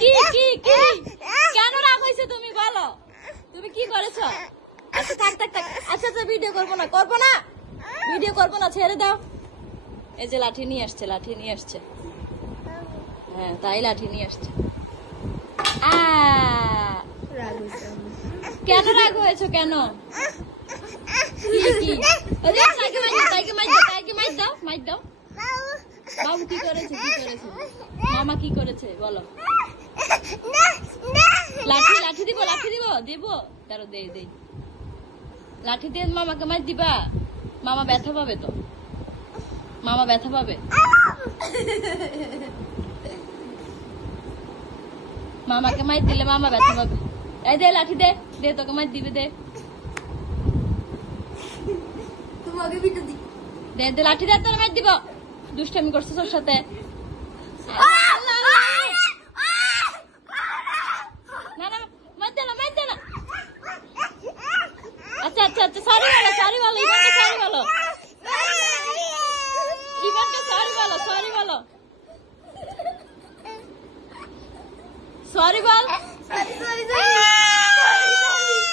কি কি কি কেন রাগ হয়েছে তুমি বলো, তুমি কি করেছো? আচ্ছা থাক থাক থাক, আচ্ছা আচ্ছা ভিডিও করবো না ভিডিও করবো না, ছেড়ে দাও। এই যে লাঠি নিয়ে আসছে, হ্যাঁ তাই লাঠি নিয়ে আসছে। কেন রাগ হয়েছো কেন? কি মাইর দাও। বাবু কি করেছে মামা কি করেছে বলো? লাঠি দিব দাঁড়ো দেই লাঠি দিয়ে মামাকে মাইর দিবা? মামা ব্যথা পাবে তো, মামাকে মাইর দিলে মামা ব্যথা পাবে। এই দে লাঠি দে তোকে মাইর দিবে, দে লাঠি দে, তোর মাইর দিব। দুষ্টামি করছিস ওর সাথে। আচ্ছা আচ্ছা আচ্ছা সরি বলো ইভানকে সরি বল।